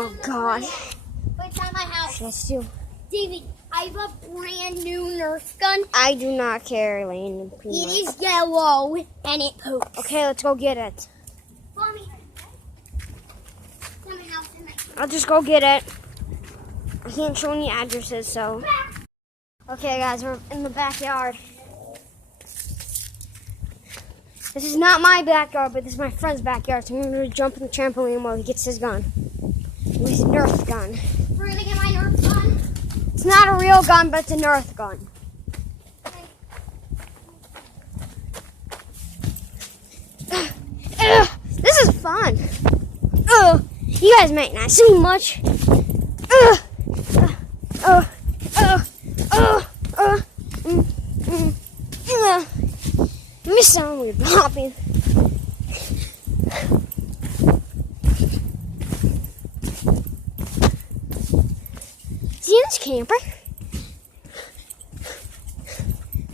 Oh God. But it's at my house. Yes, do. David, I have a brand new Nerf gun. I do not care, Lane. It is yellow and it pokes. Okay, let's go get it. Mommy. It's at my house and I'll just go get it. I can't show any addresses, so. Okay, guys, we're in the backyard. This is not my backyard, but this is my friend's backyard. So I'm going to jump in the trampoline while he gets his gun. His Nerf gun. we're going to get my Nerf gun. It's not a real gun, but it's a Nerf gun. This is fun. You guys might not see much. Let me sound weird popping. See this camper?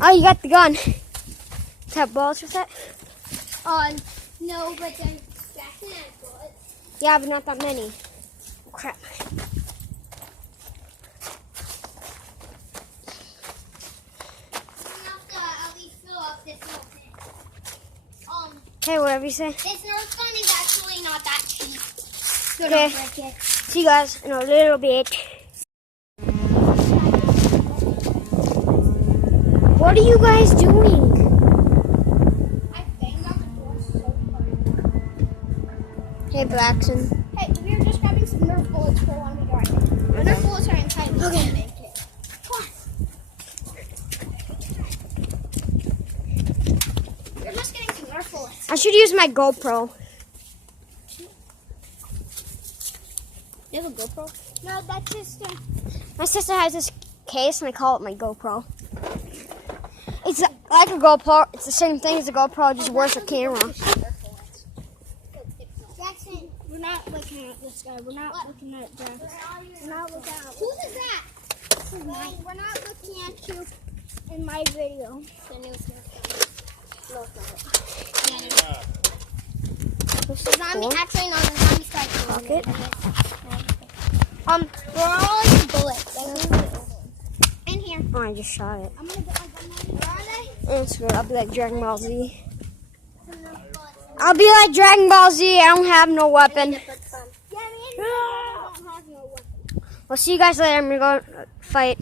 Oh, you got the gun. Have bullets with it? No, but then that's not good. Yeah, but not that many. Crap. Okay, whatever you say. This Nerf gun is actually not that cheap. So Okay. don't break it. See you guys in a little bit. What are you guys doing? I banged on the door so hard. Hey, Blackson. Hey, we were just grabbing some Nerf bullets for one we got. The Nerf bullets are inside. Okay. Make it. Come on. We're just getting some Nerf bullets. I should use my GoPro. You have a GoPro? No, that's just My sister has this case, and I call it my GoPro. It's like a GoPro. It's the same thing as a GoPro, just worse with camera. Jackson, we're not looking at this guy. We're not looking at Jackson. We're not looking at. Who's is that? We're not looking at you in my video. The newest This is zombie, cool. actually, no, the zombie side. Fuck it. We're all in bullets. In here. Oh, I just shot it. I'm gonna get my gun ready. Where are they? It's good. I'll be like Dragon Ball Z. I'll be like Dragon Ball Z. I don't have no weapon. Yeah, me and don't have no weapon. We'll see you guys later. I'm gonna go fight.